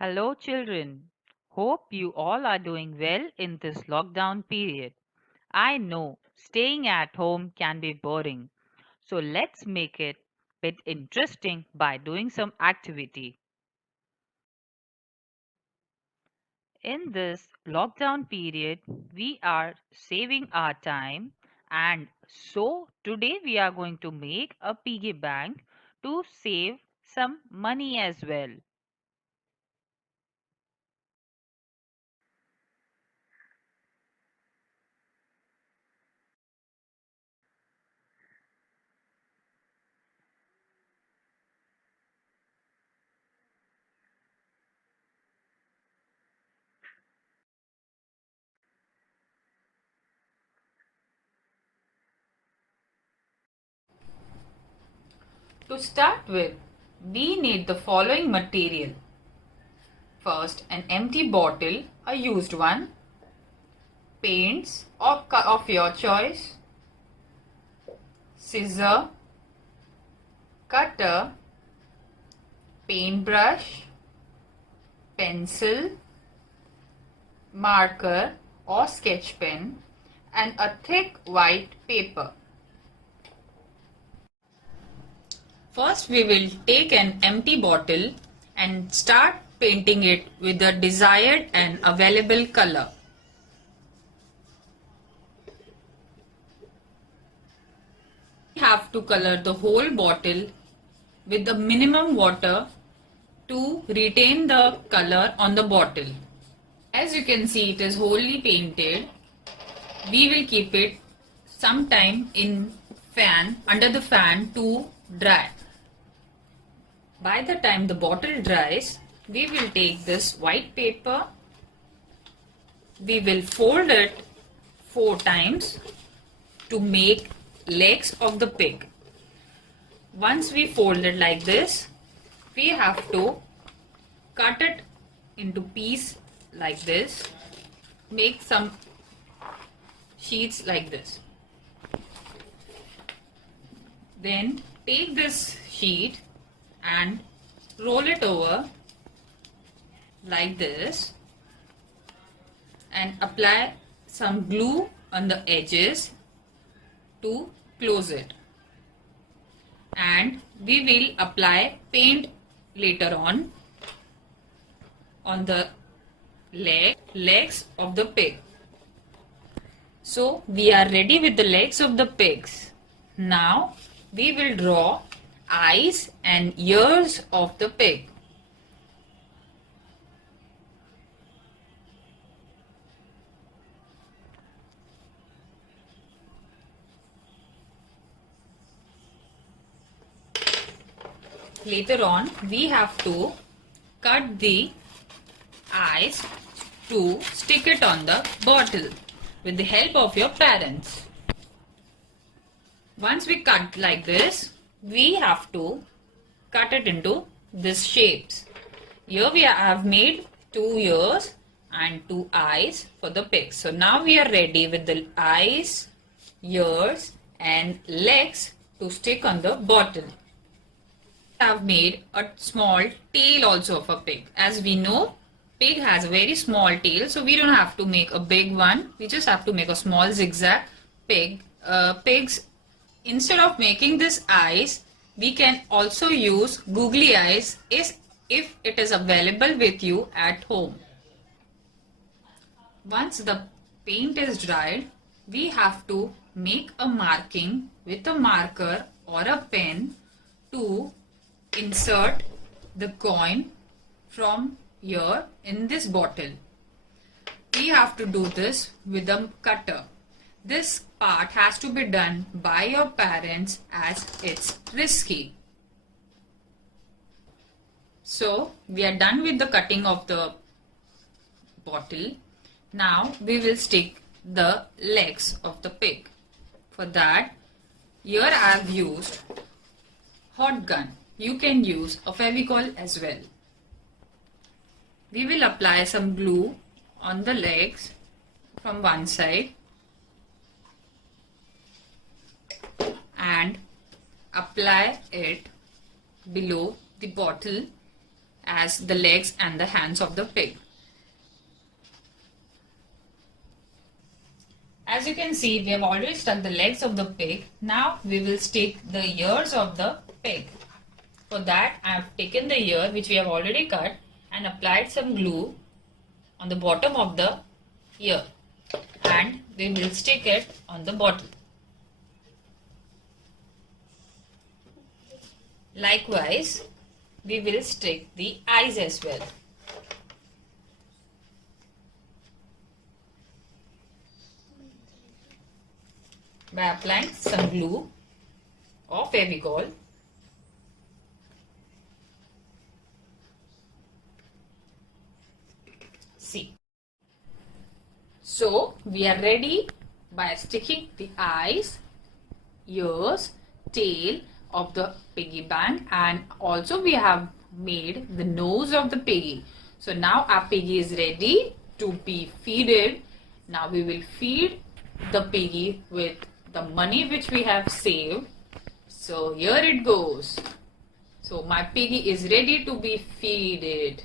Hello, children. Hope you all are doing well in this lockdown period. I know staying at home can be boring, so let's make it bit interesting by doing some activity. In this lockdown period, we are saving our time, and so today we are going to make a piggy bank to save some money as well. To start with, we need the following material. First, an empty bottle, a used one, paints of your choice, scissor, cutter, paintbrush, pencil, marker or sketch pen, and a thick white paper. First, we will take an empty bottle and start painting it with the desired and available color. We have to color the whole bottle with the minimum water to retain the color on the bottle. As you can see, it is wholly painted. We will keep it some time in under the fan to dry. By the time the bottle dries, we will take this white paper. We will fold it 4 times to make legs of the pig. Once we fold it like this, we have to cut it into pieces like this. Make some sheets like this. Then take this sheet and roll it over like this and apply some glue on the edges to close it. And we will apply paint later on the legs of the pig. So we are ready with the legs of the pigs. Now we will draw eyes and ears of the pig. Later on, we have to cut the eyes to stick it on the bottle with the help of your parents. Once we cut like this, we have to cut it into this shapes. Here we have made 2 ears and 2 eyes for the pig. So now we are ready with the eyes, ears and legs to stick on the bottle. Have made a small tail also of a pig. As we know, pig has a very small tail, so we don't have to make a big one. We just have to make a small zigzag pigs. Instead of making this eyes, we can also use googly eyes if it is available with you at home. Once the paint is dried, we have to make a marking with a marker or a pen to insert the coin from here in this bottle. We have to do this with a cutter. This part has to be done by your parents as it's risky. So we are done with the cutting of the bottle. Now we will stick the legs of the pig. For that, here I have used hot gun. You can use a Fevicol as well. We will apply some glue on the legs from one side and apply it below the bottle as the legs and the hands of the pig. As you can see, we have already stuck the legs of the pig. Now we will stick the ears of the pig. For that, I have taken the ear which we have already cut and applied some glue on the bottom of the ear, and we will stick it on the bottle. Likewise, we will stick the eyes as well. By applying some glue or Fevicol. See. So we are ready by sticking the eyes, ears, tail of the piggy bank, and also we have made the nose of the piggy. So now our piggy is ready to be feeded. Now we will feed the piggy with the money which we have saved. So here it goes. So my piggy is ready to be feeded.